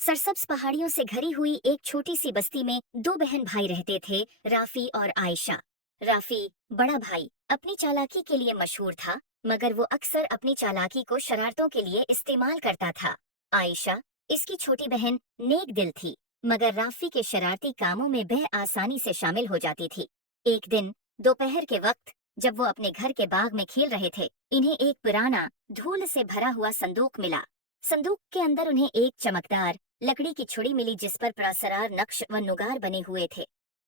सरसब्ज पहाड़ियों से घिरी हुई एक छोटी सी बस्ती में दो बहन भाई रहते थे, राफी और आयशा। राफी, बड़ा भाई, अपनी चालाकी के लिए मशहूर था, मगर वो अक्सर अपनी चालाकी को शरारतों के लिए इस्तेमाल करता था। आयशा, इसकी छोटी बहन, नेक दिल थी, मगर राफी के शरारती कामों में वह आसानी से शामिल हो जाती थी। एक दिन दोपहर के वक्त, जब वो अपने घर के बाग में खेल रहे थे, इन्हें एक पुराना, धूल से भरा हुआ संदूक मिला। संदूक के अंदर उन्हें एक चमकदार लकड़ी की छुड़ी मिली, जिस पर पुरस्कार नक्श व नुगार बने हुए थे।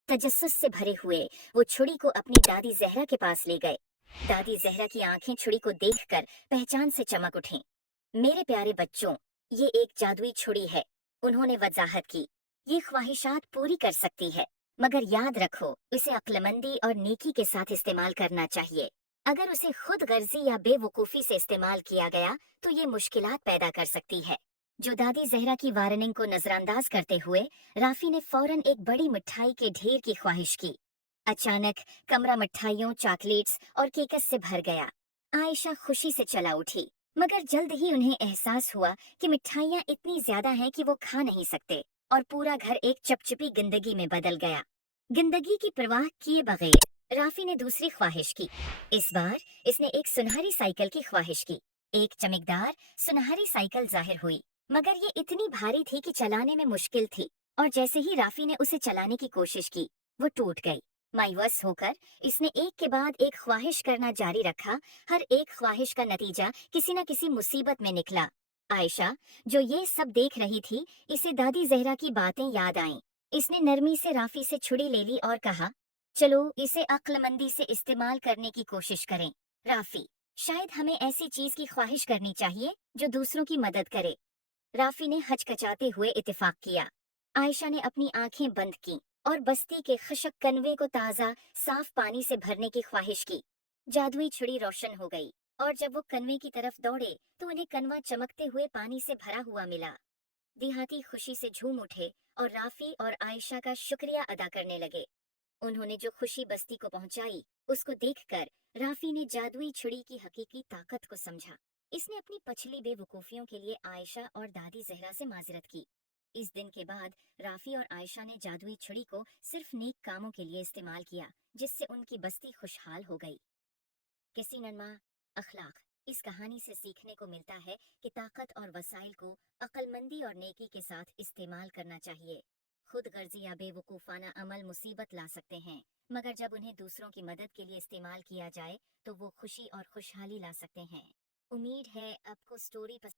तजस्सुस से भरे हुए वो छुड़ी को अपनी दादी जहरा के पास ले गए। दादी जहरा की आंखें छुड़ी को देखकर पहचान से चमक उठीं। मेरे प्यारे बच्चों, ये एक जादुई छुड़ी है, उन्होंने वजाहत की। ये ख्वाहिशात पूरी कर सकती है, मगर याद रखो, इसे अक्लमंदी और नेकी के साथ इस्तेमाल करना चाहिए। अगर उसे खुद गर्जी या बेवकूफ़ी से इस्तेमाल किया गया तो ये मुश्किलात पैदा कर सकती है। जो दादी जहरा की वार्निंग को नजरअंदाज करते हुए राफी ने फौरन एक बड़ी मिठाई के ढेर की ख्वाहिश की। अचानक कमरा मिठाइयों, चॉकलेट्स और केकस से भर गया। आयशा खुशी से चला उठी, मगर जल्द ही उन्हें एहसास हुआ कि मिठाइयाँ इतनी ज्यादा हैं कि वो खा नहीं सकते, और पूरा घर एक चपचिपी गंदगी में बदल गया। गंदगी की परवाह किए बगैर राफी ने दूसरी ख्वाहिश की। इस बार इसने एक सुनहरी साइकिल की ख्वाहिश की। एक चमकदार सुनहरी साइकिल जाहिर हुई, मगर ये इतनी भारी थी कि चलाने में मुश्किल थी, और जैसे ही राफी ने उसे चलाने की कोशिश की, वो टूट गई। मायूस होकर इसने एक के बाद एक ख्वाहिश करना जारी रखा। हर एक ख्वाहिश का नतीजा किसी न किसी मुसीबत में निकला। आयशा, जो ये सब देख रही थी, इसे दादी जहरा की बातें याद आईं। इसने नरमी से राफी से छुड़ी ले ली और कहा, चलो इसे अक्लमंदी से इस्तेमाल करने की कोशिश करें। राफी, शायद हमें ऐसी चीज की ख्वाहिश करनी चाहिए जो दूसरों की मदद करे। राफी ने हचकचाते हुए इत्तेफाक किया। आयशा ने अपनी आंखें बंद की और बस्ती के खशक कनवे को ताज़ा, साफ पानी से भरने की ख्वाहिश की। जादुई छुड़ी रोशन हो गई, और जब वो कनवे की तरफ दौड़े तो उन्हें कनवा चमकते हुए पानी से भरा हुआ मिला। देहाती खुशी से झूम उठे और राफी और आयशा का शुक्रिया अदा करने लगे। उन्होंने जो खुशी बस्ती को पहुंचाई, उसको देखकर राफी ने जादुई छुड़ी की हकीकी ताकत को समझा। इसने अपनी पछली बेवकूफियों के लिए आयशा और दादी जहरा से माजरत की। इस दिन के बाद राफी और आयशा ने जादुई छुड़ी को सिर्फ नेक कामों के लिए इस्तेमाल किया, जिससे उनकी बस्ती खुशहाल हो गई। किसी नरमा अखलाक, इस कहानी से सीखने को मिलता है कि ताकत और वसाइल को अक्लमंदी और नेकी के साथ इस्तेमाल करना चाहिए। खुद गर्जी या बेवकूफ़ाना अमल मुसीबत ला सकते हैं, मगर जब उन्हें दूसरों की मदद के लिए इस्तेमाल किया जाए तो वो खुशी और खुशहाली ला सकते हैं। उम्मीद है आपको स्टोरी